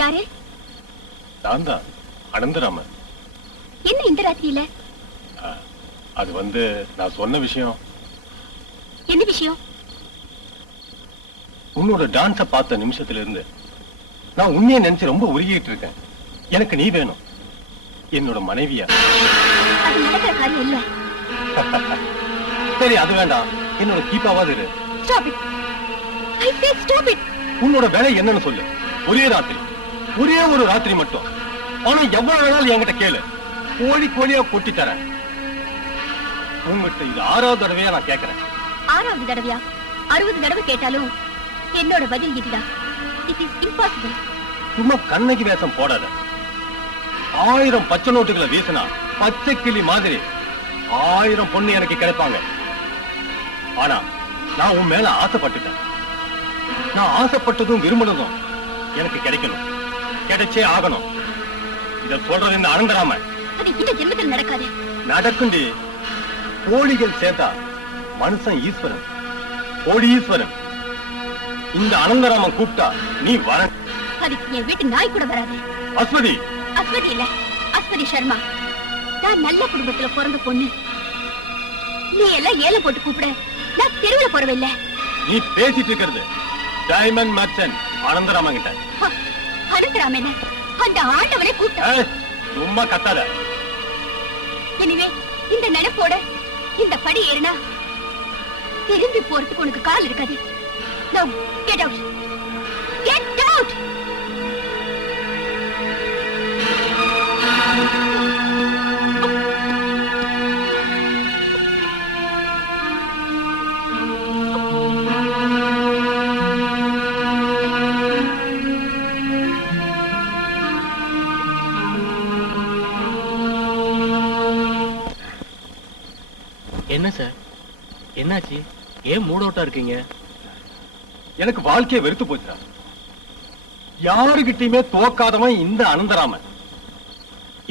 யாரு? நான் தான் அனந்தராமன். என்ன இந்த ராத்திரியில? அது நான் சொன்ன விஷயம். என்ன விஷயம்? உன்னோட டான்ஸ பார்த்த நிமிஷத்துல இருந்து நான் உண்மையை நினைச்சு ரொம்ப உருகிட்டு இருக்கேன். எனக்கு நீ வேணும், என்னோட மனைவியா. அது நடக்கிற காரியம் இல்ல. சரி, அது வேண்டாம், என்னோட கீப்பாவாது இரு. Stop it. I say stop it. உன்னோட வேலை என்னன்னு சொல்லு. ஒரே ராத்திரி, ஒரே ஒரு ராத்திரி மட்டும். ஆனா எவ்வளவு வேணாலும் என்கிட்ட கேளு, கோழி கோழியா கொட்டி தரேன். உங்ககிட்ட இது 6வது தடவையா நான் கேட்கிறேன். 6வது தடவையா? 60 தடவை கேட்டாலும் என்னோட பதில் இதுதான். It is impossible. சும்மா கண்ணகி வேஷம் போடாத. 1000 பச்சை நோட்டுகளை வீசினா பச்சை கிளி மாதிரி 1000 பொண்ணு எனக்கு கிடைப்பாங்க. ஆனா நான் உன் மேல ஆசைப்பட்டுட்டேன். நான் ஆசைப்பட்டதும் விரும்பினதும் எனக்கு கிடைக்கணும், கிடைச்சே ஆகணும். இத சொல்றது இந்த அனந்தராமன். அது இந்த ஜென்மத்தில் நடக்காது. நடக்குண்டி. கோழிகள் சேர்த்தா மனுஷன் ஈஸ்வரன், கோடி ஈஸ்வரன். இந்த அனந்தராமன் கூப்பிட்டா நீ வர. அதுக்கு என் வீட்டு நாய் கூட வராது. அஸ்வதி. அஸ்வதி இல்ல, அஸ்வதி சர்மா. நான் நல்ல குடும்பத்துல பிறந்த பொண்ணு. நீ எல்லாம் ஏல போட்டு கூப்பிட நான் தெருவில் போறவில்லை. நீ பேசிட்டு இருக்கிறது டைமண்ட் மர்ச்சன்ட் அனந்தராமன் கிட்ட. அனந்தராமன் அந்த ஆண்டவனை கூப்பிட்ட. சும்மா கத்தாத. இனிமே இந்த நினைப்போட இந்த படி ஏறினா திரும்பி போறதுக்கு உனக்கு கால் இருக்காது. Now get out. Get out. என்ன சார், என்னாச்சு? ஏன் மூட் அவுட்டா இருக்கீங்க? எனக்கு வாழ்க்கையை வெறுத்து போச்சுடா. யாருகிட்டயுமே தோக்காதவன் இந்த அனந்தராமன்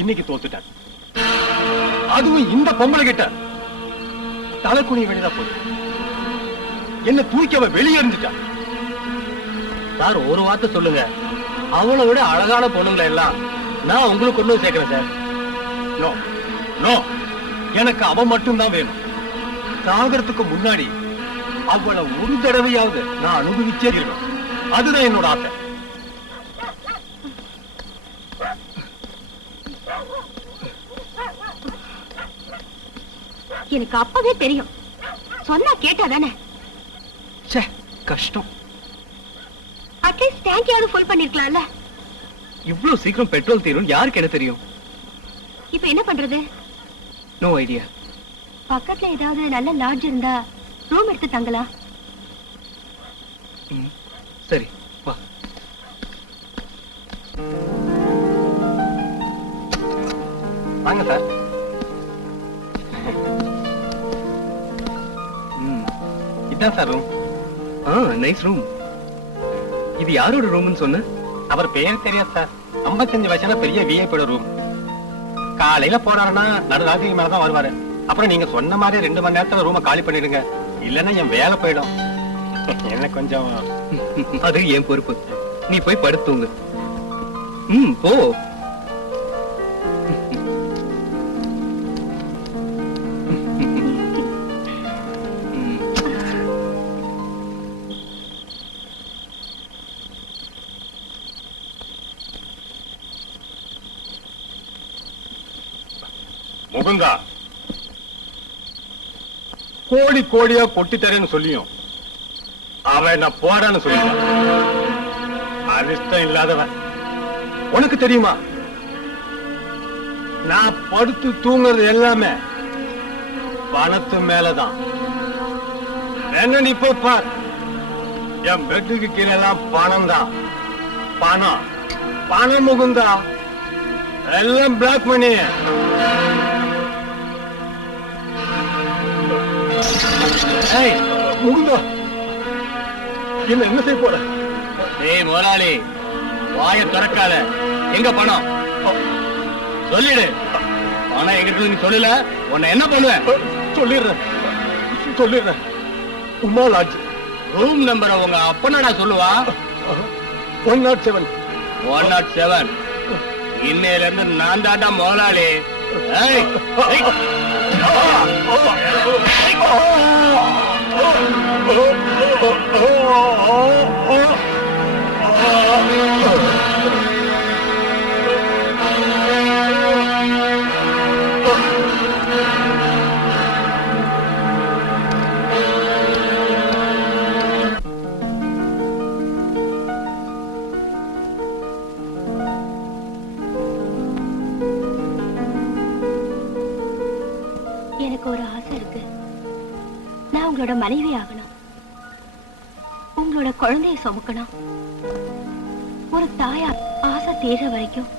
இன்னைக்கு தோத்துட்டான். அதுவும் இந்த பொம்பளை கிட்ட தலை குனிய வேண்டியதா போச்சு. என்ன தூக்கி அவ வெளியே எறிஞ்சிட்டான். சார், ஒரு வார்த்தை சொல்லுங்க. அவளை விட அழகான பொண்ணுங்களை எல்லாம் நான் உங்களுக்கு கொண்டு சேர்க்கிறேன் சார். நோ நோ, எனக்கு அவ மட்டும்தான் வேணும். சாகரத்துக்கு முன்னாடி அவளை ஒரு தடவையாவது நான் அனுபவிச்சே இருக்கணும். அதுதான் என்னோட ஆசை. எனக்கு அப்பவே தெரியும். சொன்னா கேட்டாதானே. கஷ்டம். அட்லீஸ்ட் டேங்கையாவது ஃபுல் பண்ணிருக்கலாம்ல. இவ்வளவு சீக்கிரம் பெட்ரோல் தீரும் யாருக்கு என்ன தெரியும்? இப்ப என்ன பண்றது? No idea. பக்கத்துல ஏதாவது நல்ல லாட்ஜ் இருந்தா ரூம் எடுத்து தங்கலாம். சரி வா. வாங்க சார். இதான் சார் ரூம். Nice room. இது யாரோட ரூம்னு சொன்ன? அவர் பெயர் தெரியாது சார். 55 வயசுல பெரிய விஐபியோட ரூம். காலையில போனாருன்னா நடுராத்திரி மேலதான் வருவாரு. அப்புறம் நீங்க சொன்ன மாதிரி 2 மணி நேரத்துல ரூமை காலி பண்ணிடுங்க, இல்லன்னா என் வேலை போயிடும். என்ன கொஞ்சம். அது என் பொறுப்பு. நீ போய் படுத்துங்க. போ. முகுந்தா, கோடி கோடியா கொட்டி தரேன்னு சொல்லியும் அவன் நான் போறேன்னு சொல்லிட்டான். அதிர்ஷ்டம் இல்லாதவன். உனக்கு தெரியுமா, நான் படுத்து தூங்குறது எல்லாமே பணத்து மேலதான். என்ன நீ போய் பார், என் பெட்டுக்கு கீழே எல்லாம் பணம் தான். பணம் பணம் முகுந்தா, எல்லாம் பிளாக் பண்ணி. முகுந்தா, என்ன செய்ய போற? டேய் முதலாளி, வாயை திறக்காத. எங்க பணம் சொல்லிடு. பணம் எங்கிட்ட நீ சொல்லல, உன்னை என்ன பண்ணுவேன்? சொல்லிடுறேன். உமா லாட்ஜ் ரூம் நம்பர் உங்க அப்பனடா சொல்லுவா. 107. 107. இன்னையில இருந்து நான் தாண்டா முதலாளி. ஏய், ஏய். எனக்கு ஒரு ஆசை இருக்கு. நான் உங்களோட மனைவி ஆகணும், உங்களோட குழந்தைய சுமக்கணும். ஒரு தாயா ஆசை தீர்ற வரைக்கும்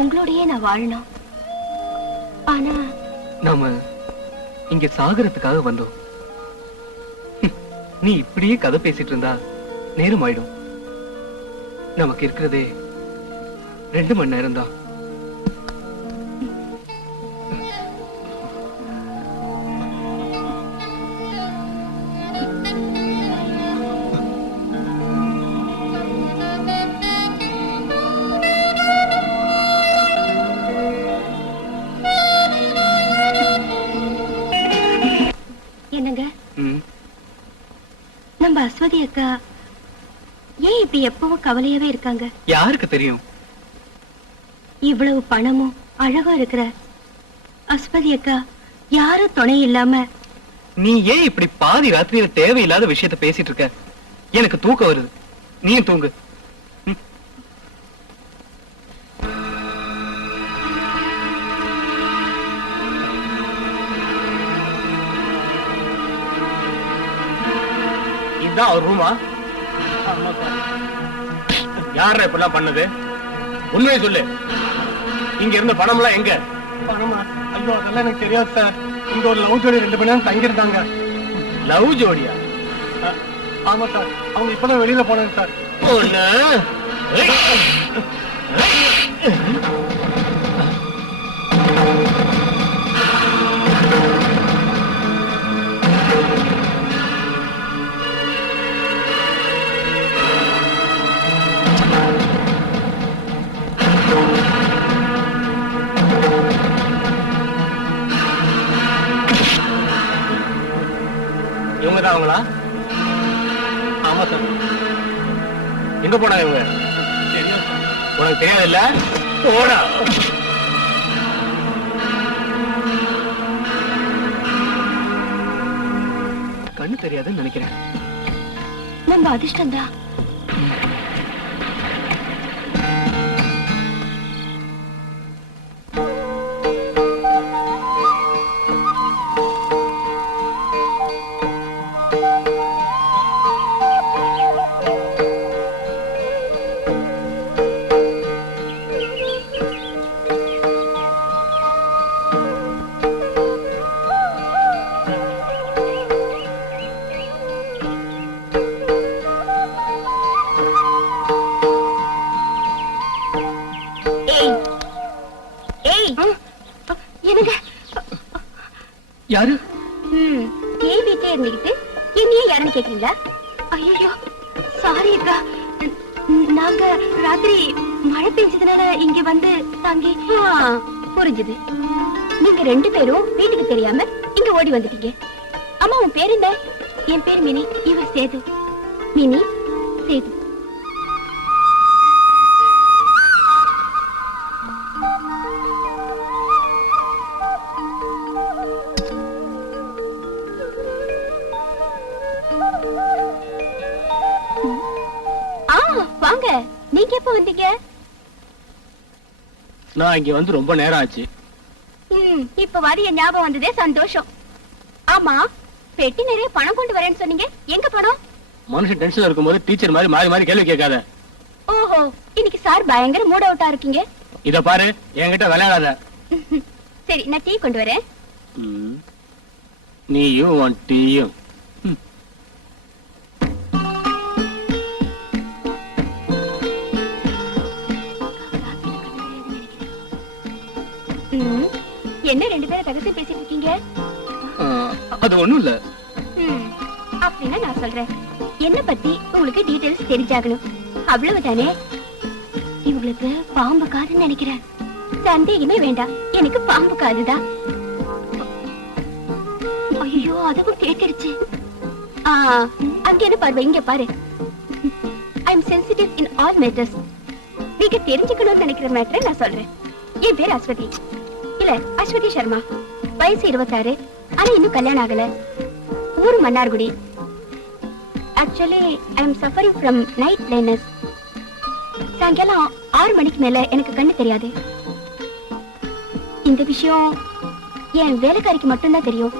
உங்களோடயே நான் வாழணும். ஆனா நாம இங்க சாகரத்துக்காக வந்தோம். நீ இப்படியே கதை பேசிட்டு இருந்தா நேரம் ஆயிடும். நமக்கு இருக்கிறதே 2 மணி நேரம் தான். என்னங்க, நம்ம அஸ்வதி அக்கா ஏன் இப்படி எப்பவும் கவலையாவே இருக்காங்க? யாருக்கு தெரியும்? இவ்வளவு பணமும் அழகா இருக்கிற அஸ்வதி அக்கா யாரும் துணை இல்லாம நீ ஏன் இப்படி பாதி ராத்திரியில தேவையில்லாத விஷயத்த பேசிட்டு இருக்க? எனக்கு தூக்கம் வருது, நீயும் தூங்கு. இதுதான் அவர் ரூமா? யார இப்பெல்லாம் பண்ணது? உண்மையை சொல்லு. இங்க இருந்த பணம் எல்லாம் எங்க? பணமா? ஐயோ, அதெல்லாம் எனக்கு தெரியாது சார். இங்க ஒரு லவ் ஜோடி 2 மணி நேரம் தங்கியிருந்தாங்க. லவ் ஜோடியா? ஆமா சார், அவங்க இப்பதான் வெளியில போனாங்க சார். ஒண்ணு. இவங்கதான் அவங்களா? ஆமா சார். எங்க போனாங்க இவங்க? தெரியாது சார். உனக்கு தெரியாது இல்ல? போடா. கண்ணு தெரியாதுன்னு நினைக்கிறேன். நம்ம அதிர்ஷ்டம் தான். யாரு? ஏன் வீட்டே இருந்துகிட்டு என்னையே யாருன்னு கேக்குறீங்களா? ஐயோ சாரி அக்கா, நாங்க ராத்திரி மழை பெஞ்சதுனால இங்க வந்து தங்கி. புரிஞ்சுது. நீங்க 2 பேரும் வீட்டுக்கு தெரியாம இங்க ஓடி வந்துட்டீங்க. அம்மா, உன் பேர் என்ன? என் பேர் மினி. இவ சேது. மினி, சேது. வாங்க, நீங்க எப்ப வந்தீங்க? நான் இங்க வந்து ரொம்ப நேரம் ஆச்சு. இப்ப வரிய ஞாபகம் வந்ததே சந்தோஷம். ஆமா, பெட்டி நிறைய பணம் கொண்டு வரேன்னு சொன்னீங்க, எங்க பணம்? மனுஷன் டென்ஷன்ல இருக்கும்போது டீச்சர் மாதிரி மாறி மாறி கேள்வி கேட்காத. ஓஹோ, இன்னைக்கு சார் பயங்கர மூட் அவுட்டா இருக்கீங்க. இத பாரு, என்கிட்ட விளையாடாத. சரி, நான் டீ கொண்டு வரேன். நீயும் உன் டீயும். என்ன 2 பேரும் ரகசியம் பேசிட்டு இருக்கீங்க? அது ஒண்ணும் இல்ல. அப்படின்னா நான் சொல்றேன். என்ன பத்தி உங்களுக்கு டீடைல்ஸ் தெரிஞ்சாகணும், அவ்வளவுதானே? இவங்களுக்கு பாம்பு காதுன்னு நினைக்கிறேன். சந்தேகமே வேண்டாம், எனக்கு பாம்பு காதுதான். ஐயோ, அதுவும் கேட்டுடுச்சு. அங்க என்ன பாரு, இங்க பாரு. I am sensitive in all matters. நீங்க தெரிஞ்சுக்கணும்னு நினைக்கிற மேட்டரை நான் சொல்றேன். என் பேர் அஸ்வதி. இல்ல, அஸ்வதி சர்மா. வயசு 26. ஆனா இன்னும் கல்யாணம் ஆகல. ஊர் Mannargudi. Actually I am suffering from night blindness. சாயங்காலம் 6 மணிக்கு மேல எனக்கு கண்ணு தெரியாது. இந்த விஷயம் என் வேலைக்காரிக்கு மட்டும்தான் தெரியும்.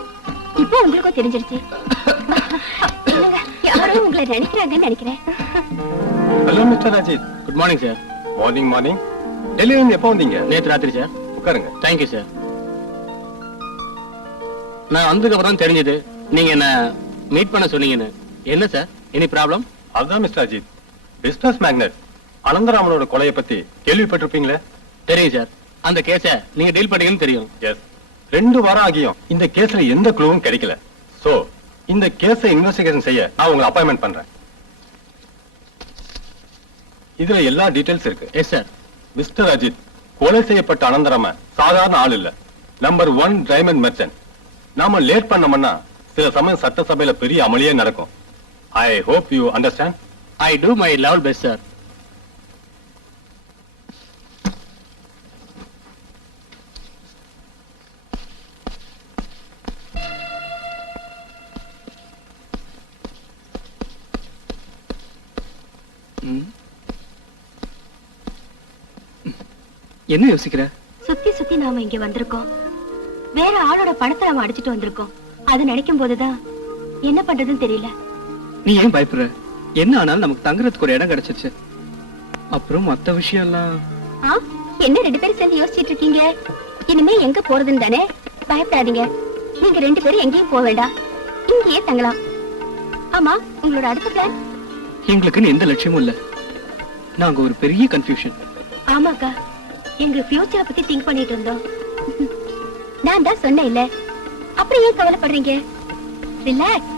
இப்போ உங்களுக்கும் தெரிஞ்சிருச்சு. இல்லங்க, யாரோ உங்களை நினைக்கிறாங்கன்னு நினைக்கிறேன். Hello mister Ajith. Good morning sir. Morning morning. டெல்லியில இருந்து எப்போ வந்தீங்க? நேற்று ராத்திரி சார். உட்காருங்க. Thank you sir. நான் வந்ததுக்கு அப்புறம் தான் தெரிஞ்சது நீங்க என்ன மீட் பண்ண சொன்னீங்கன்னு. என்ன சார், எனி ப்ராப்ளம்? அதுதான் மிஸ்டர் அஜித், பிசினஸ் மேக்னட் அனந்தராமனோட கொலையை பத்தி கேள்விப்பட்டிருப்பீங்களே? தெரியும் சார். அந்த கேஸ நீங்க டீல் பண்ணீங்கன்னு தெரியும். எஸ். 2 வாரம் ஆகியும் இந்த கேஸ்ல எந்த க்ளூவும் கிடைக்கல. சோ இந்த கேஸை இன்வெஸ்டிகேஷன் செய்ய நான் உங்களை அப்பாயின்மெண்ட் பண்றேன். இதுல எல்லா டீடைல்ஸ் இருக்கு. Yes sir. மிஸ்டர் அஜித், கொலை செய்யப்பட்ட அனந்தராமன் சாதாரண ஆள் இல்ல. Number 1 diamond merchant. நாம லேட் பண்ணோம்னா சில சமயம் சட்டசபையில பெரிய அமளியே நடக்கும். I hope you understand. I do my level best sir. என்ன யோசிக்கிற? சுத்தி சுத்தி நாம இங்க வந்திருக்கோம். வேற ஆளோட பணத்தை நாம அடிச்சிட்டு வந்திருக்கோம். அது நினைக்கும் போதுதான் என்ன பண்றதுன்னு தெரியல. நீ ஏன் பயப்படுற? என்ன ஆனாலும் நமக்கு தங்குறதுக்கு ஒரு இடம் கிடைச்சிருச்சு. அப்புறம் மத்த விஷயம் எல்லாம் என்ன 2 பேரும் சேர்ந்து யோசிச்சுட்டு இருக்கீங்க? இனிமே எங்க போறதுன்னு தானே? பயப்படாதீங்க. நீங்க 2 பேரும் எங்கேயும் போக வேண்டாம், இங்கேயே தங்கலாம். ஆமா, உங்களோட அடுத்த பிளான்? எங்களுக்குன்னு எந்த லட்சியமும் இல்ல. நாங்க ஒரு பெரிய கன்ஃபியூஷன். ஆமாக்கா, எங்க ஃபியூச்சரை பத்தி திங்க் பண்ணிட்டு இருந்தோம். நான் தான் சொன்னேன் இல்ல, அப்புறம் ஏன் கவலைப்படுறீங்க? ரிலாக்ஸ்.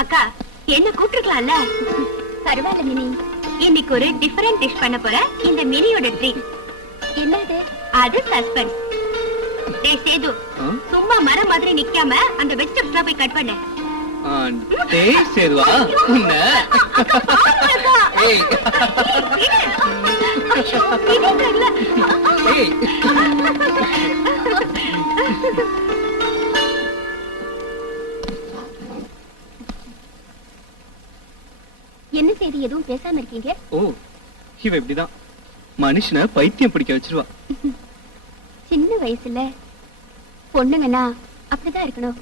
அக்கா, என்ன கூப்பிட்டுருக்கலாம்ல? பரவாயில்ல மினி. இன்னைக்கு ஒரு டிஃபரெண்ட் டிஷ் பண்ண போற. இந்த மினியோட ட்ரீட் என்னது? அது சஸ்பென்ஸ். டேய் சேது, சும்மா மரம் மாதிரி நிக்காம அந்த வெஜிடபிள்ஸ் போய் கட் பண்ணு. டேய் சேதுவா, உன்ன ஏய் ஐயோ, விடுங்கல. ஏய் என்ன செய்தி, எதுவும் பேசாம இருக்கீங்க? ஓ, இவ இப்படிதான் மனுஷனை பைத்தியம் பிடிக்க வச்சிருவா. சின்ன வயசுல பொண்ணுங்கன்னா அப்படிதான் இருக்கணும்.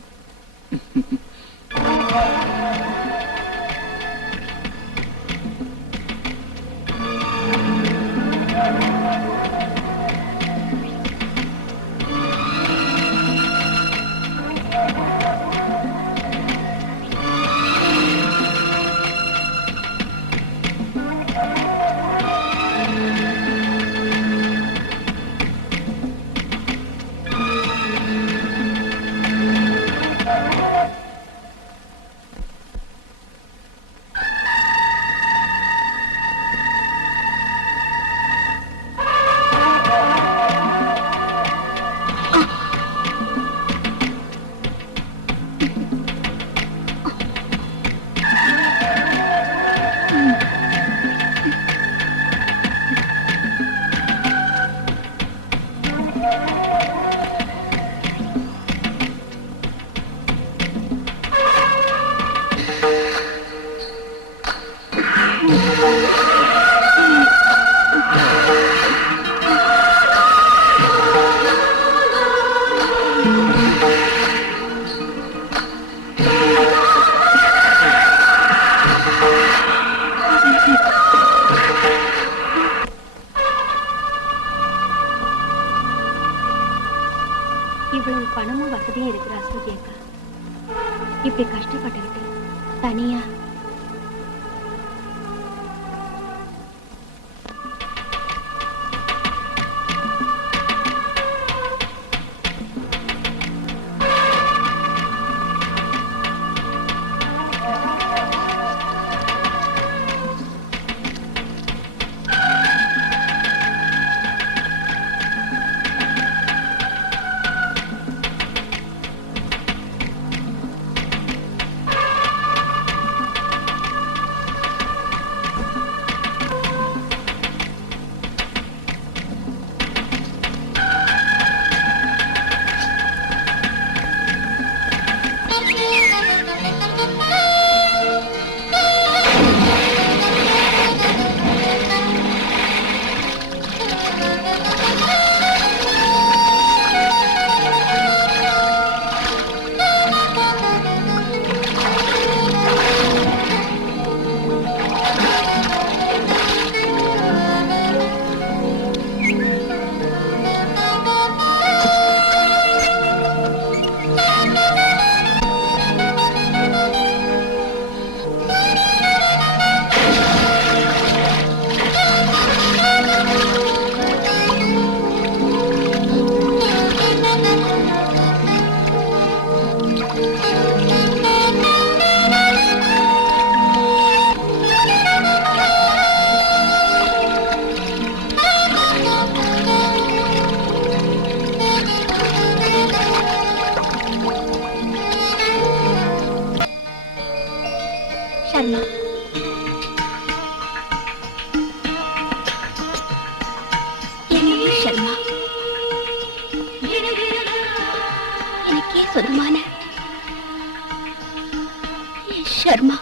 இப்படி கஷ்டப்பட்டுக்கிட்டு தனியா சர்மா சர்மா எனக்கே சொந்தமான Sharma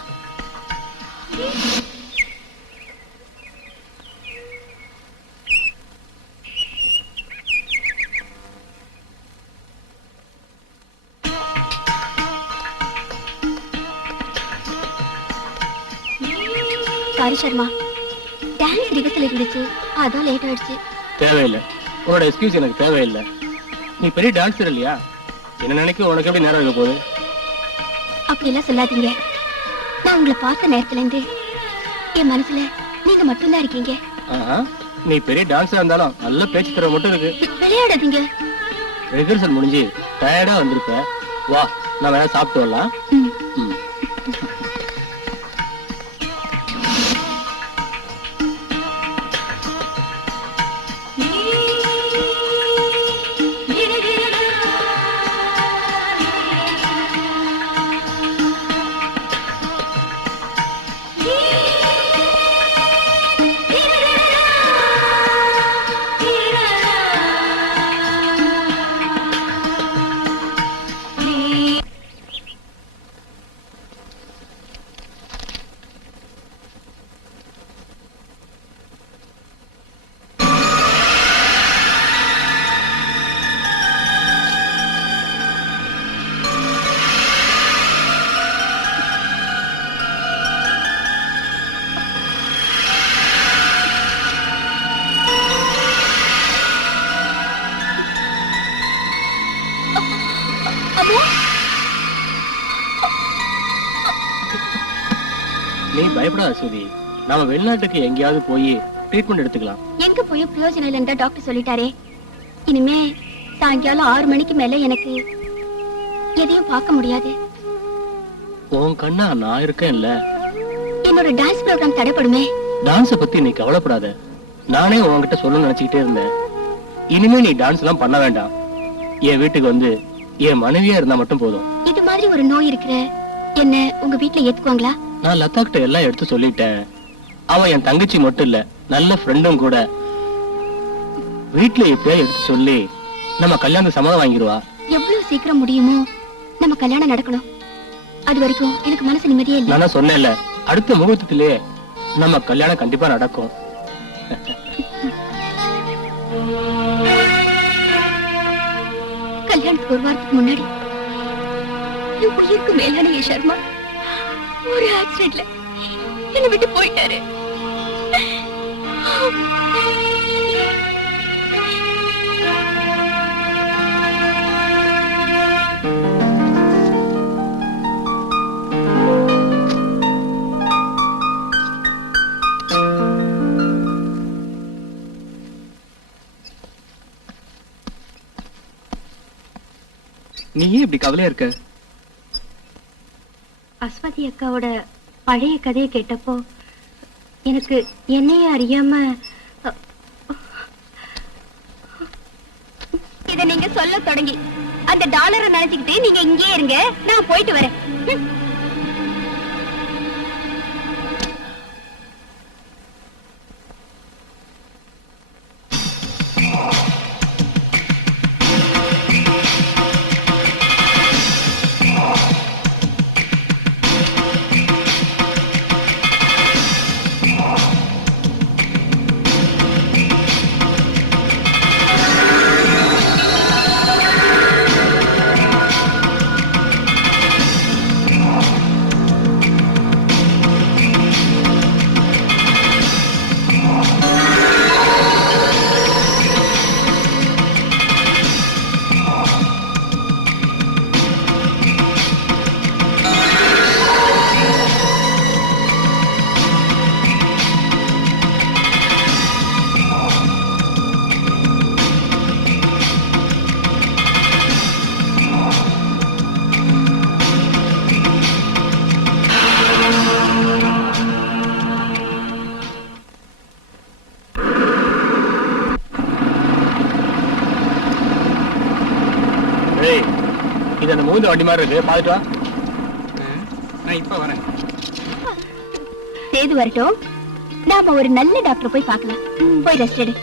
sorry Sharma, dance rehearsal இருந்துச்சு, அதான் லேட் ஆயிடுச்சு. தேவையில்லை, உன்னோட எக்ஸ்கியூஸ் எனக்கு தேவையில்லை. நீ பெரிய டான்ஸர் இல்லையா? என்ன நினைக்க உனக்கு எப்படி நேரம் இருக்க போகுது? அப்படி எல்லாம் சொல்லாதீங்க. நான் உங்களை பார்த்த நேரத்துல இருந்து என் மனசுல நீங்க மட்டும்தான் இருக்கீங்க. நீ பெரிய டான்ஸரா இருந்தாலும் நல்ல பேச்சு தர மட்டும் இருக்கு. விளையாடாதீங்க. ரிகர்சல் முடிஞ்சு டயர்டா வந்திருப்ப. வா, நான் வேணா சாப்பிட்டு வரலாம். நீ பயப்படாத சுதி, நாம வெளிநாட்டுக்கு எங்கேயாவது போய் ட்ரீட்மெண்ட் எடுத்துக்கலாம். எங்க போய் பிரயோஜனம் இல்லைன்னு டாக்டர் சொல்லிட்டாரே. இனிமே சாயங்காலம் 6 மணிக்கு மேல எனக்கு எதையும் பார்க்க முடியாது. உன் கண்ணா நான் இருக்கேன்ல. என்னோட டான்ஸ் ப்ரோக்ராம் தடைப்படுமே. டான்ஸ பத்தி நீ கவலைப்படாத. நானே உன்கிட்ட சொல்லணும்னு நினைச்சுக்கிட்டே இருந்தேன். இனிமே நீ டான்ஸ் எல்லாம் பண்ண வேண்டாம். என் வீட்டுக்கு வந்து என் மனைவியா இருந்தா மட்டும் போதும். இது மாதிரி ஒரு நோய் இருக்கிற என்ன உங்க வீட்டுல ஏத்துக்குவாங்களா? நான் லதா கிட்ட எல்லாம் எடுத்து சொல்லிட்டேன். அவன் என் தங்கச்சி மட்டும் இல்ல, நல்ல ஃப்ரெண்டும் கூட. வீட்டுல இப்ப எடுத்து சொல்லி நம்ம கல்யாணத்துக்கு சம்மதம் வாங்கிடுவா. எவ்வளவு சீக்கிரம் முடியுமோ நம்ம கல்யாணம் நடக்கணும். அது வரைக்கும் எனக்கு மனசு நிம்மதியே இல்லை. நான் சொன்னேன்ல, அடுத்த முகூர்த்தத்திலே நம்ம கல்யாணம் கண்டிப்பா நடக்கும். கல்யாணத்துக்கு ஒரு வாரத்துக்கு முன்னாடி என் உயிருக்கு மேலான என் சர்மா ஒரு ஆக்சிடென்ட்ல என்னை விட்டு போயிட்டாரு. நீ ஏன் இப்படி கவலையா இருக்க? அஸ்வதி அக்காவோட பழைய கதையை கேட்டப்போ எனக்கு என்னையே அறியாம இத நீங்க சொல்ல தொடங்கி அந்த டாலரை நினைச்சுக்கிட்டு நீங்க இங்கே இருங்க, நான் போயிட்டு வரேன். இது அந்த மூந்து வண்டி மாதிரி இருக்கு, பாத்துட்டு வா. நான் இப்ப வரேன். சேது வரட்டும், நாம ஒரு நல்ல டாக்டர் போய் பார்க்கலாம். போய் ரெஸ்ட் எடு.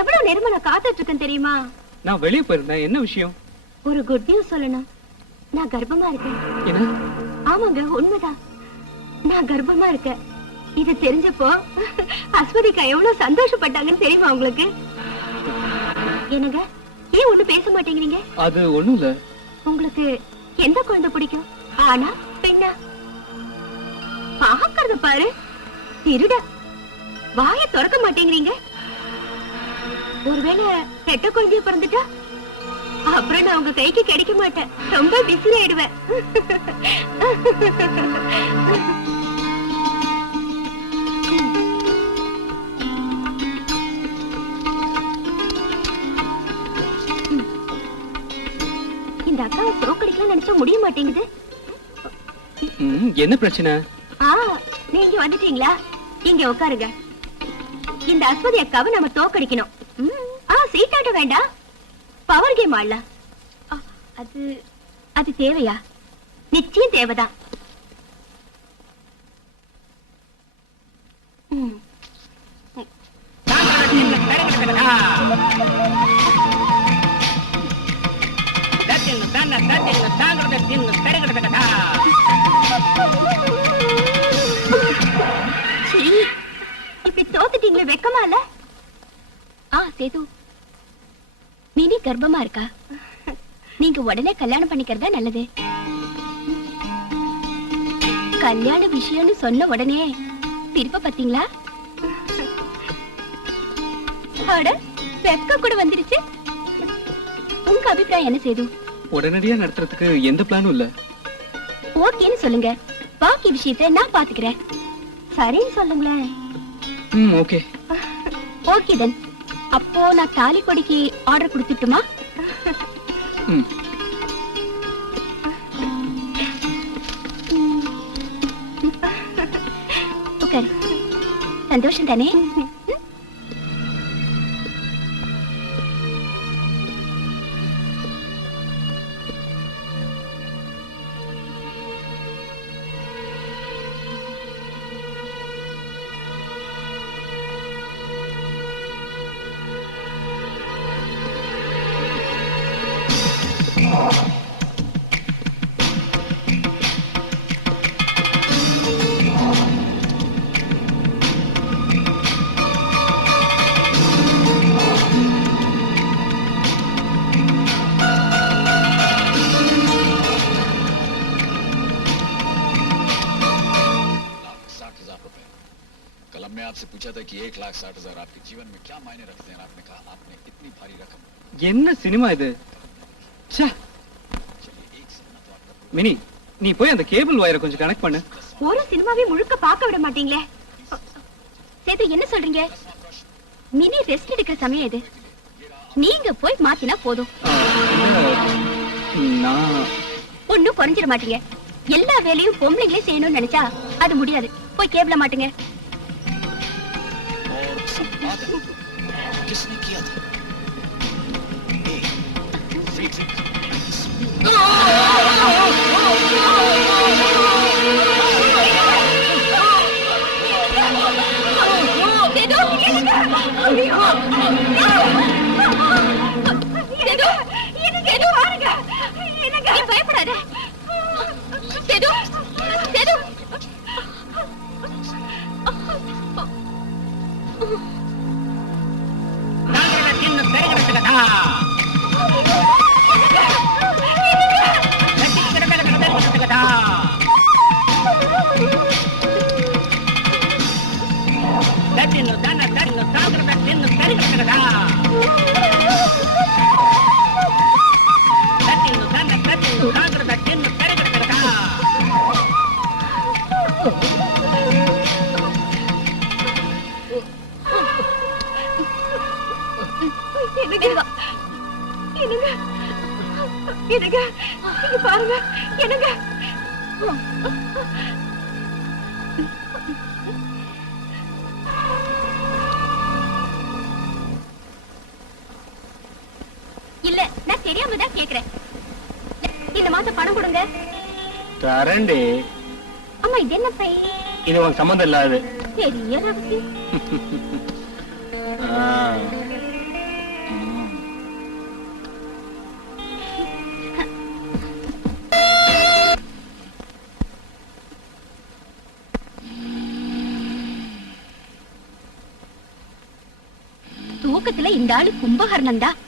எவ்வளவு நேரமா நான் காத்துட்டு இருக்கேன் தெரியுமா? நான் வெளியே போயிருந்தேன். என்ன விஷயம்? ஒரு குட் நியூஸ் சொல்லணும். நான் கர்ப்பமா இருக்கேன். என்ன? ஆமாங்க, உண்மைதான். நான் கர்ப்பமா இருக்கேன். இது தெரிஞ்சப்போ அஸ்வதிகா எவ்வளவு சந்தோஷப்பட்டாங்கன்னு தெரியுமா உங்களுக்கு? என்னங்க, ஏன் ஒண்ணு பேச மாட்டேங்கிறீங்க? அது ஒண்ணும் இல்ல. உங்களுக்கு எந்த குழந்தை பிடிக்கும்? ஆனா பெண்ணா? பாக்கறத பாரு, திருட. வாயை திறக்க மாட்டேங்கிறீங்க. ஒருவேளை கெட்ட குழந்தைய பிறந்துட்டா அப்புறம் நான் உங்க கைக்கு கிடைக்க மாட்டேன். ரொம்ப பிஸி ஆயிடுவேன். இந்த அக்காவை தோக்கடிக்கலாம் நினைச்சா முடிய மாட்டேங்குது. என்ன பிரச்சனை? நீங்க வந்துட்டீங்களா? இங்க உட்காருங்க. இந்த அஸ்வதி அக்காவை நம்ம தோக்கடிக்கணும். சீட்டாட்ட வேண்டாம், பவர் கேம் ஆடலாம். அது அது தேவையா? நிச்சயம் தேவைதான். இப்படி தோத்துட்டீங்களே, வெக்கமா இல்ல? சேது, மினி கர்ப்பமா இருக்கா. நீங்க உடனே கல்யாணம் பண்ணிக்கிறதா நல்லது. கல்யாண விஷயம்னு சொன்ன உடனே திருப்ப பாத்தீங்களா? வெக்க கூட வந்துருச்சு. உங்க அபிப்பிராயம் என்ன சேது? உடனடியா நடத்துறதுக்கு எந்த பிளானும் இல்ல. ஓகேன்னு சொல்லுங்க, பாக்கி விஷயத்தை நான் பாத்துக்கிறேன். சரின்னு சொல்லுங்களேன். ஓகே. Okay then. அப்போ நான் தாலி கொடிக்கு ஆர்டர் கொடுத்துட்டுமா? உட்காரு. சந்தோஷம் தானே? रुपए की 1,60,000 आपके जीवन में क्या मायने रखते हैं? आपने कहा आपने इतनी भारी रकम। என்ன சினிமா இது? ச்சே. चलिए एक सिनेमा तो आपका மினி, நீ போய் அந்த கேபிள் வயரை கொஞ்சம் கனெக்ட் பண்ணு. ஒரு சினிமாவே முழுக்க பார்க்க விட மாட்டீங்களே. சேது என்ன சொல்றீங்க? மினி ரெஸ்ட் எடுக்கிற சமயம் இது. நீங்க போய் மாத்தினா போதும். நான் ஒண்ணும் குறைஞ்சிட மாட்டீங்க. எல்லா வேலையும் பொம்பளைங்களே செய்யணும்னு நினைச்சா அது முடியாது. போய் கேபிள மாட்டுங்க. और संपादन किसने किया था? फ्रीडरिक பயப்படாத. சேது, சேது. பாருங்க என்னங்க இல்ல நான் தெரியாம தான் கேக்குறேன். இந்த மாசம் பணம் கொடுங்க. தரண்டி. அம்மா இது என்ன பை? இது உனக்கு சம்மந்தம் இல்லாது. பெரிய ரகசியம். தூக்கத்துல இந்த ஆளு கும்பகர்ணன் தான்.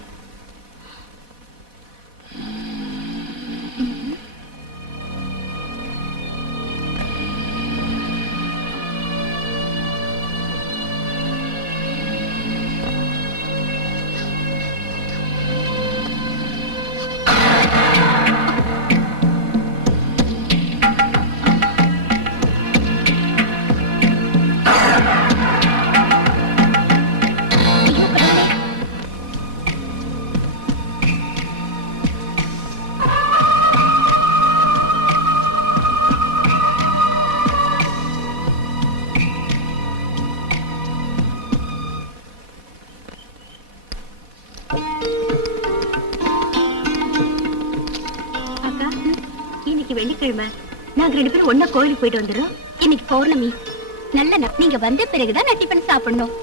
வெள்ளிக்கிழமை நாங்க 2 பேரும் ஒண்ணா கோயிலுக்கு போயிட்டு வந்துடும். இன்னைக்கு பௌர்ணமி. நல்ல நீங்க வந்த பிறகுதான் நான் டிபன் சாப்பிடணும்.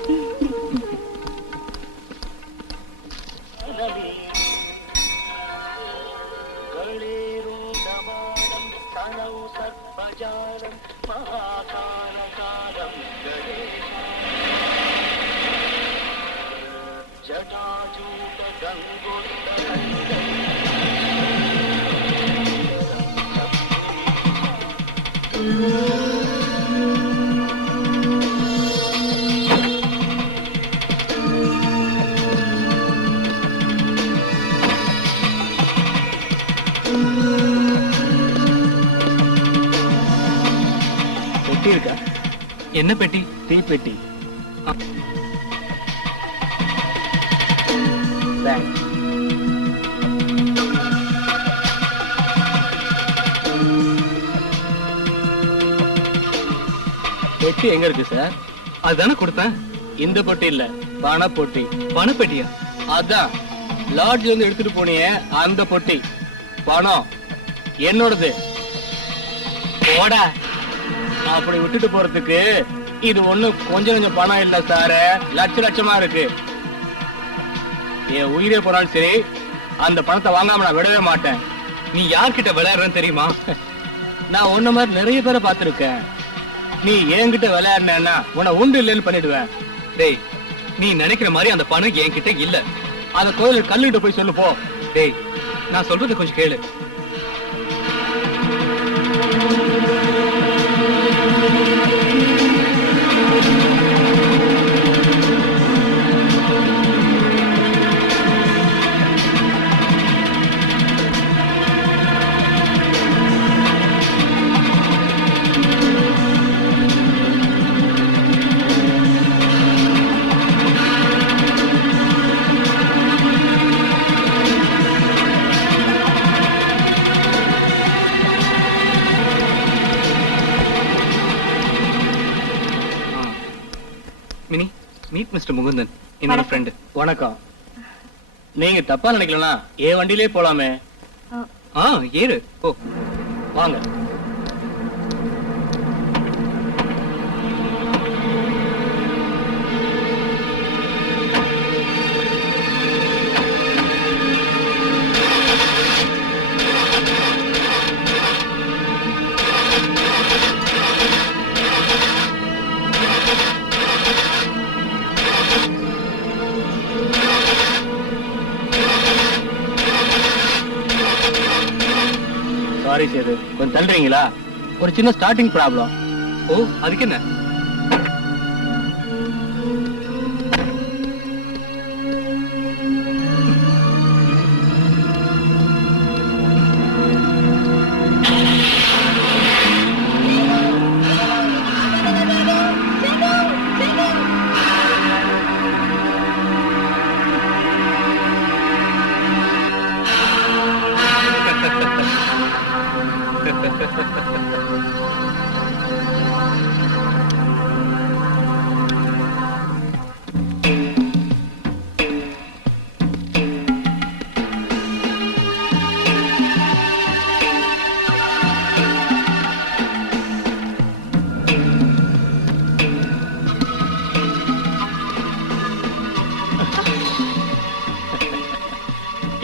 என்ன பெட்டி? தீப்பெட்டி. பெட்டி எங்க இருக்கு சார்? அதுதானே கொடுத்தேன். இந்த பொட்டி இல்ல, பணப்பொட்டி. பணப்பெட்டியா? அதான் லாட்ஜ்ல இருந்து எடுத்துட்டு போனியே அந்த பொட்டி. பணம் என்னோடது. போடா. அப்படி விட்டுட்டு போறதுக்கு இது ஒண்ணும் கொஞ்சம் கொஞ்சம் பணம் இல்ல சாரு, லட்சமா இருக்கு. என் உயிரே போனாலும் சரி அந்த பணத்தை வாங்காம நான் விடவே மாட்டேன். நீ யார்கிட்ட விளையாடுறன்னு தெரியுமா? நான் உன்ன மாதிரி நிறைய பேரை பார்த்திருக்கேன். நீ என்கிட்ட விளையாடுனா உன்னை உண்டு இல்லைன்னு பண்ணிடுவேன். டேய், நீ நினைக்கிற மாதிரி அந்த பணம் என்கிட்ட இல்ல. அந்த கோயிலுக்கு கல்லுகிட்ட போய் சொல்லு போ. டேய், நான் சொல்றது கொஞ்சம் கேளு. மீட் மிஸ்டர் முகுந்தன், என்னோட ஃப்ரெண்ட். வணக்கம். நீங்க தப்பா நினைக்கலனா என் வண்டியிலே போலாமே. ஏறு ஓ வாங்க. சாரி சேது, கொஞ்சம் தள்ளுறீங்களா? ஒரு சின்ன ஸ்டார்டிங் ப்ராப்ளம். ஓ, அதுக்கு என்ன?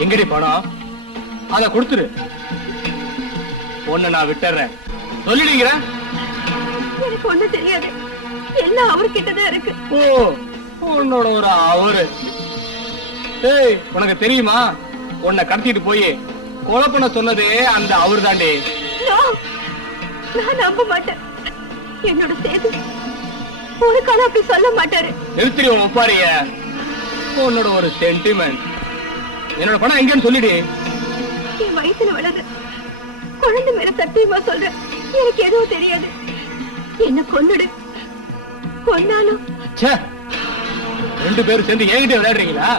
எங்கடி பணம்? அத கொடுத்துரு. ஒண்ணு நான் விட்டுறேன். சொல்லிடுங்க. எனக்கு ஒண்ணு தெரியாது, எல்லாம் அவர்கிட்டதான் இருக்கு. ஓ, உன்னோட ஒரு அவரு. ஏய், உனக்கு தெரியுமா? உன்னை கடத்திட்டு போய் கொலை பண்ண சொன்னதே அந்த அவரு தாண்டி. நான் நம்ப மாட்டேன். என்னோட சேது உனக்கான அப்படி சொல்ல மாட்டாரு. நிறுத்திரி உன் ஒப்பாரிய. உன்னோட ஒரு சென்டிமெண்ட். என்னோட பணம் எங்கன்னு சொல்லிடு. என் வயசுல வளர குழந்தை மேல சத்தியமா சொல்றேன், எனக்கு எதுவும் தெரியாது. என்ன கொன்னுடு, கொன்னாலும். ரெண்டு பேரும் சேர்ந்து என்கிட்ட விளையாடுறீங்களா?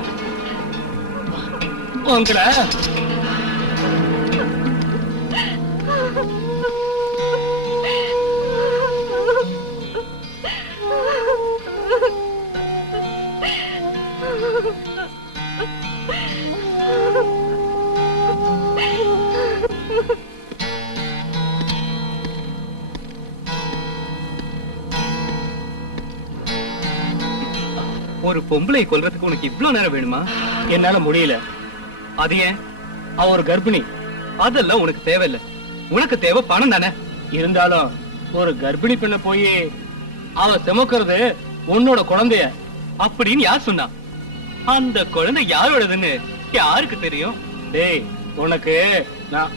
உங்களை ஒரு பொம்பளை கொல்றதுக்கு உனக்கு இவ்வளவு நேரம் வேணுமா? என்னால முடியல. அது ஏன்? அவ ஒரு கர்ப்பிணி. அதெல்லாம் உனக்கு தேவையில்லை. உனக்கு தேவை பணம் தானே. இருந்தாலும் ஒரு கர்ப்பிணி பெண்ணை போய் அவ சுமக்கிறது உன்னோட குழந்தைய அப்படின்னு யார் சொன்னா? அந்த குழந்தை யாரோடதுன்னு யாருக்கு தெரியும்? டேய், உனக்கு நான்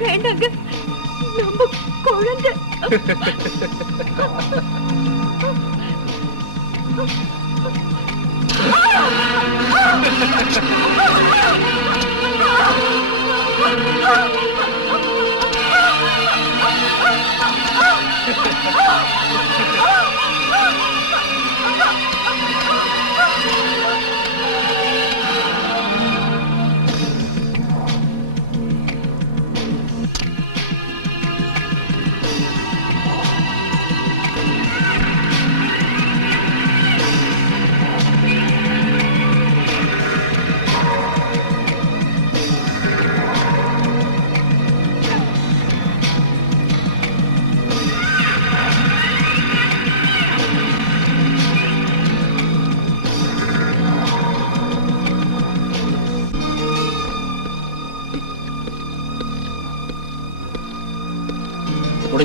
வேண்டாங்க, நம்ம குழந்தை.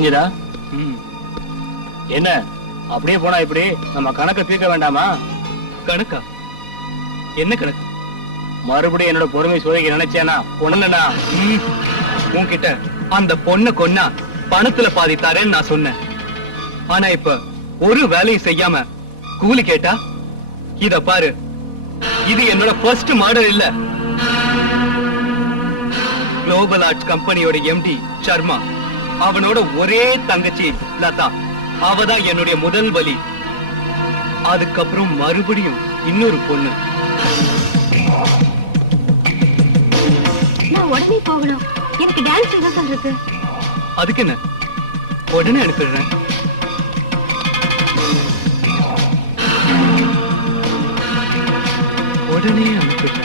தெரிஞ்சதா? ம். என்ன அப்படியே போனா இப்படி நம்ம கணக்கை தீர்க்க வேண்டாமா? கணக்கா? என்ன கணக்கு? மறுபடியும் என்னோட பொறுமை சோதிக்க நினைச்சேனா பொண்ணுனா உன்கிட்ட அந்த பொண்ணை கொன்னா பணத்துல பாதி தரேன்னு நான் சொன்னேன். ஆனா இப்ப ஒரு வேலையும் செய்யாம கூலி கேட்டா? இத பாரு, இது என்னோட ஃபர்ஸ்ட் மாடல் இல்ல. குளோபல் ஆர்ட்ஸ் கம்பெனியோட எம்டி சர்மா, அவனோட ஒரே தங்கச்சி லதா, அவதான் என்னுடைய முதல் வலி. அதுக்கப்புறம் மறுபடியும் இன்னொரு பொண்ணு. நான் உடனே போகணும். எனக்கு டான்ஸ் ரிஹர்சல் இருக்கு. அதுக்கு என்ன, உடனே அனுப்பிடுறேன். உடனே அனுப்பிடுறேன்.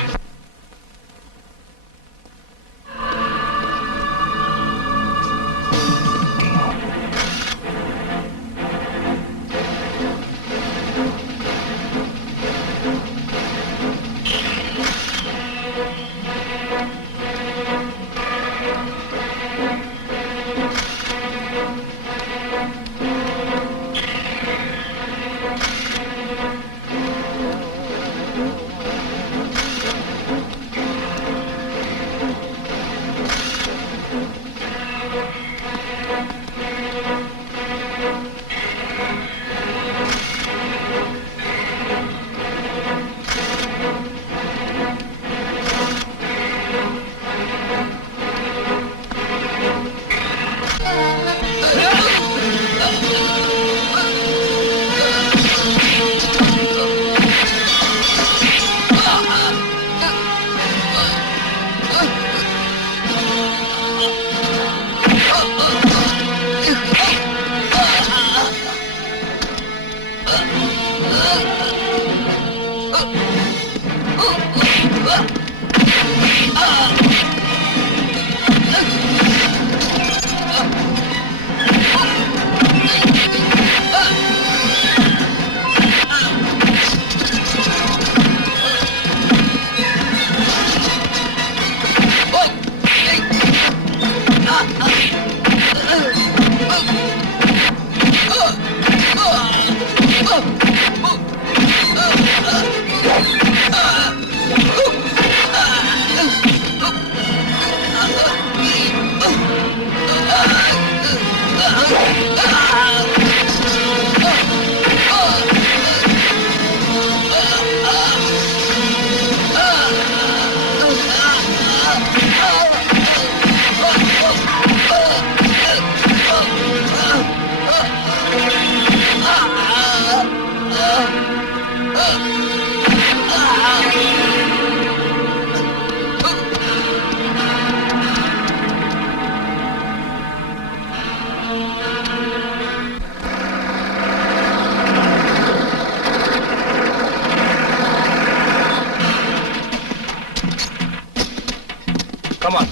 Come on.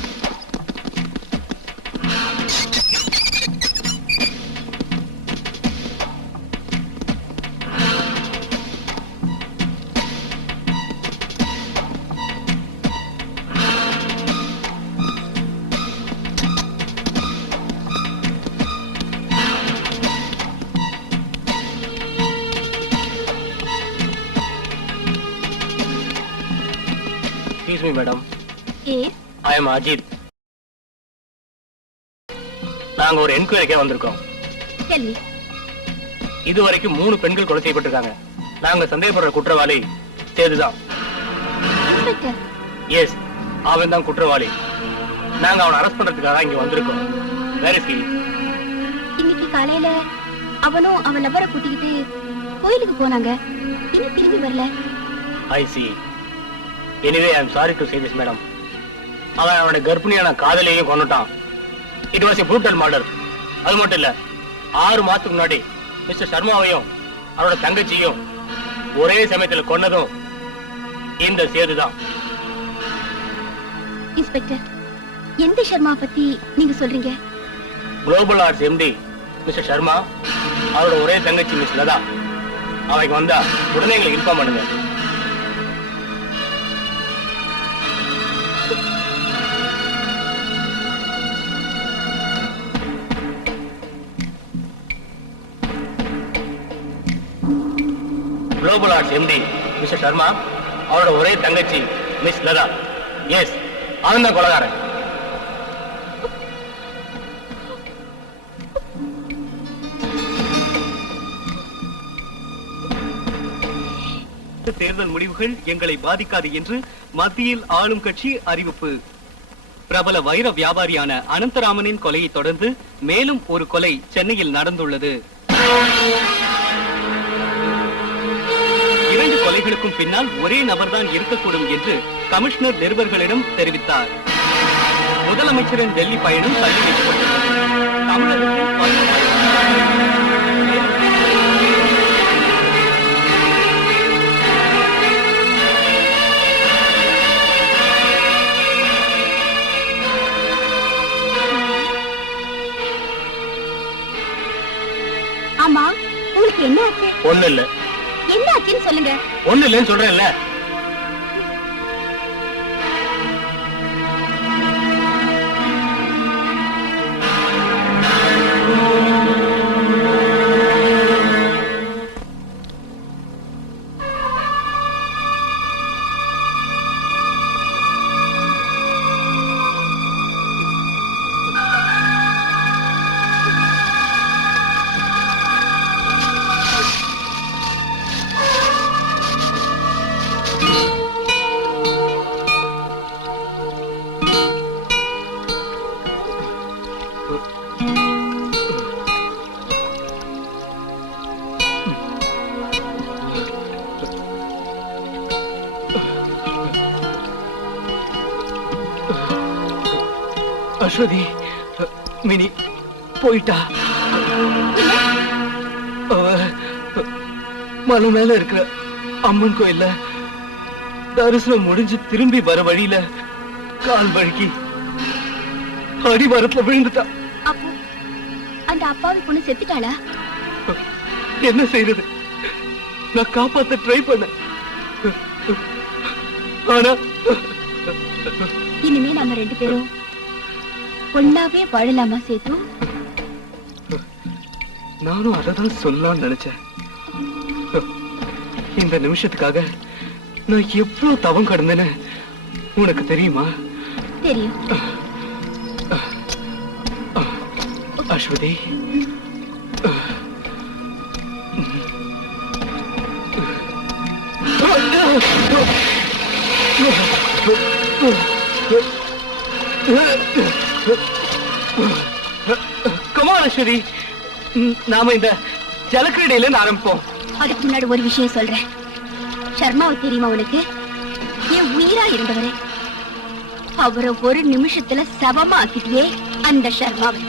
Excuse me, madam. Yes. I am Ajit. நாங்க ஒரு என்கொயரிக்கே வந்திருக்கோம். Tell me. இதுவரைக்கும் 3 பெண்கள் கொலை செய்யப்பட்டிருக்காங்க. நாங்க சந்தேகப்படுற குற்றவாளி சேதுதான். Inspector. எஸ், அவன் தான் குற்றவாளி. நாங்க அவனை அரெஸ்ட் பண்றதுக்காக இங்க வந்திருக்கோம். Where is he? இன்னைக்கு காலையில அவனும் அவன் லவ்வரை கூட்டிக்கிட்டு கோயிலுக்கு போனாங்க. இன்னும் திரும்பி வரல. I see. Anyway, I am sorry to say this, madam. அவன் அவனோட கர்ப்பிணியான காதலியையும் கொன்னுட்டான். It was a brutal murder. அது மட்டும் இல்ல, 6 மாசத்துக்கு முன்னாடி மிஸ்டர் சர்மாவையும் அவரோட தங்கச்சியும் ஒரே சமயத்துல கொன்னதும் இந்த சேதுதான். இன்ஸ்பெக்டர், எந்த சர்மா பத்தி நீங்க சொல்றீங்க? Global arts empty mister Sharma, அவரோட ஒரே தங்கச்சி மிஸ் லதா. அவங்க வந்தா உடனே எங்களுக்கு இன்ஃபார்ம் பண்ணுங்க. Global arts empty mister Sharma, அவரோட ஒரே தங்கச்சி மிஸ் லதா. எஸ், அவன் தான் கொலைகாரன். தேர்தல் முடிவுகள் எங்களை பாதிக்காது என்று மத்தியில் ஆளும் கட்சி அறிவிப்பு. பிரபல வைர வியாபாரியான அனந்தராமனின் கொலையை தொடர்ந்து மேலும் ஒரு கொலை சென்னையில் நடந்துள்ளது. 2 கொலைகளுக்கும் பின்னால் ஒரே நபர்தான் இருக்கக்கூடும் என்று கமிஷனர் நிருபர்களிடம் தெரிவித்தார். முதலமைச்சரின் டெல்லி பயணம் தள்ளி வைக்கப்பட்டுள்ளது. தமிழகத்தில் ஆமா, உங்களுக்கு என்ன ஆச்சு? ஒண்ணு இல்ல. என்ன ஆச்சுன்னு சொல்லுங்க. ஒண்ணு இல்லன்னு சொல்றேன்ல. அஸ்வதி, மினி போயிட்டா. மலை மேல இருக்கிற அம்மன் கோயில்ல தரிசனம் முடிஞ்சு திரும்பி வர வழியில கால் வழுக்கி அடிவாரத்துல விழுந்துட்டா. அப்போ அந்த அப்பாவி பொண்ணு செத்துட்டாளா? என்ன செய்யறது? நான் காப்பாத்த ட்ரை பண்ண, ஆனா இனிமே நம்ம 2 பேரும் ஒண்ணாவே வாழலாமா சேது? நானும் அததான் சொல்லலாம்னு நினைச்சேன். இந்த நிமிஷத்துக்காக நான் எவ்வளவு தவம் கடந்தேன்னு உனக்கு தெரியுமா? தெரியும். அஸ்வதி, கமாலஸ்வரி, நாம இந்த ஜலக்கிரீடையில ஆரம்பிப்போம். அதுக்கு முன்னாடி ஒரு விஷயம் சொல்றேன். சர்மாவை தெரியுமா உனக்கு? என் உயிரா இருந்தவரே. அவரை ஒரு நிமிஷத்துல சவமா ஆக்கிட்டியே அந்த சர்மாவை.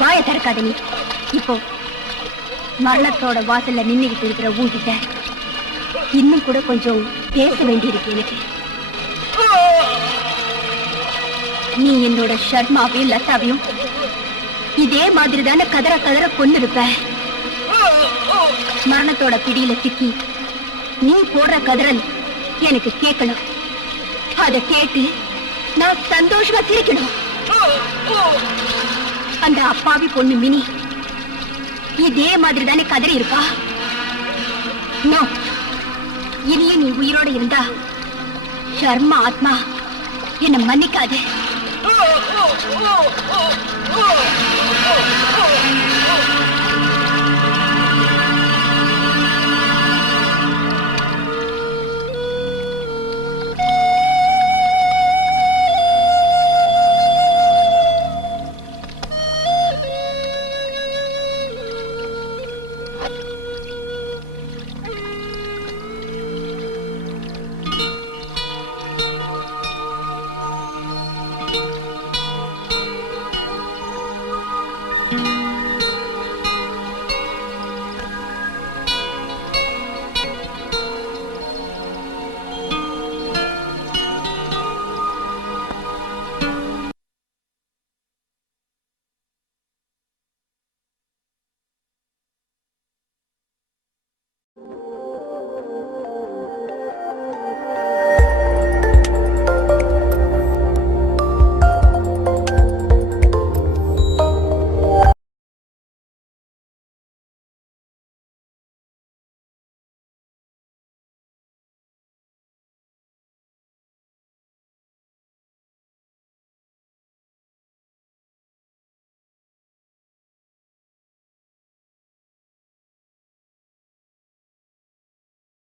வாய திறக்காத நீ. இப்போ மரணத்தோட வாசல்ல நின்னுகிட்டு இருக்கிற உன்கிட்ட இன்னும் கூட கொஞ்சம் பேச வேண்டியிருக்கு எனக்கு. நீ என்னோட ஷர்மாவையும் லதாவையும் இதே மாதிரி தானே கதற கதற கொண்டு இருப்ப. மரணத்தோட பிடியில சிக்கி நீ போடுற கதறல் எனக்கு கேட்கணும். அதை கேட்டு நான் சந்தோஷமா சிரிக்கணும். அந்த அப்பாவி பொண்ணு மினி இதே மாதிரி தானே கதறி இருப்பா. இனியே நீ உயிரோட இருந்தா ஷர்மா ஆத்மா என்ன மன்னிக்காது.